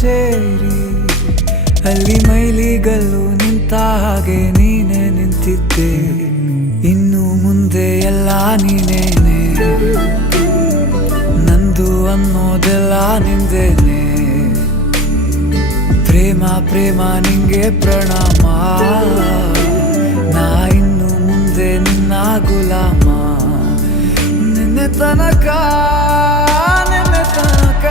ಸೇರಿ ಅಲ್ಲಿ ಮೈಲಿಗಲ್ಲು ನಿಂತ ಹಾಗೆ ನೀನೆ ನಿಂತಿದ್ದೆ. ಇನ್ನು ಮುಂದೆ ಎಲ್ಲ ನೀನೇನೆ, ನಂದು ಅನ್ನೋದೆಲ್ಲ ನಿಂದೇನೆ. ಪ್ರೇಮ ಪ್ರೇಮ ನಿಂಗೆ ಪ್ರಣಾಮ, ನಾ ಇನ್ನು ಮುಂದೆ ನಿನ್ನ ಗುಲಾಮ. ನಿನ್ನೆ ತನಕ ನಿನ್ನೆ ತನಕ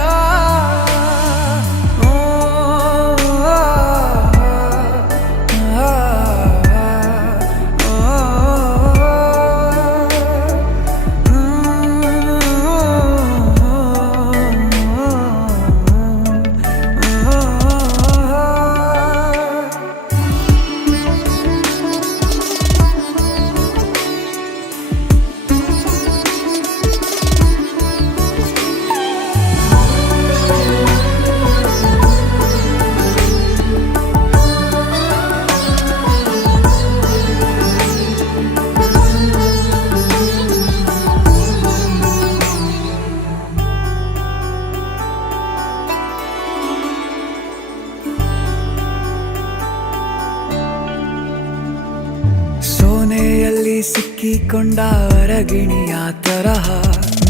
ಸೋನೆಯಲ್ಲಿ ಸಿಕ್ಕಿಕೊಂಡ ಅರಗಿಣಿಯ ತರಹ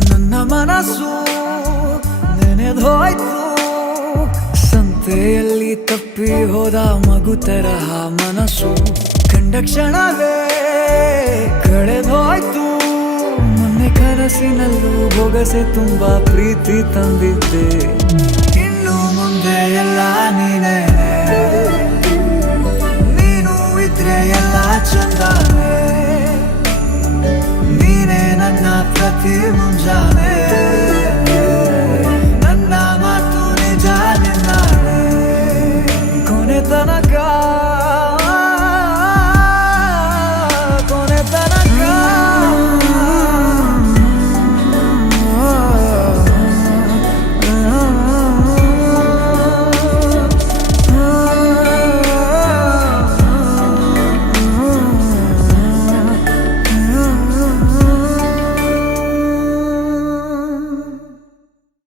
ನನ್ನ ಮನಸ್ಸು ನೆನೆದೋಯ್ತು. ಸಂತೆಯಲ್ಲಿ ತಪ್ಪಿ ಹೋದ ಮಗು ತರಹ ಮನಸ್ಸು ಕಂಡ ಕ್ಷಣವೇ ಕಳೆದೋಯ್ತು. ಮೊನ್ನೆ ಕನಸಿನಲ್ಲೂ ಬೊಗಸೆ ತುಂಬಾ ಪ್ರೀತಿ ತಂದಿದ್ದೆ. ಇನ್ನು ಮುಂದೆ ಎಲ್ಲ ನೀನೇ, ನೀನು ಇದ್ರೆ ಎಲ್ಲ ಚಂದಾನೆ. ನೀನೇ ನನ್ನ ಪ್ರತಿ ಮುಂಜಾನೆ, ನನ್ನ ಮಾತು ನಿಜ ನಿನ್ನಾಳೆ. ಕೊನೆ ತನಕ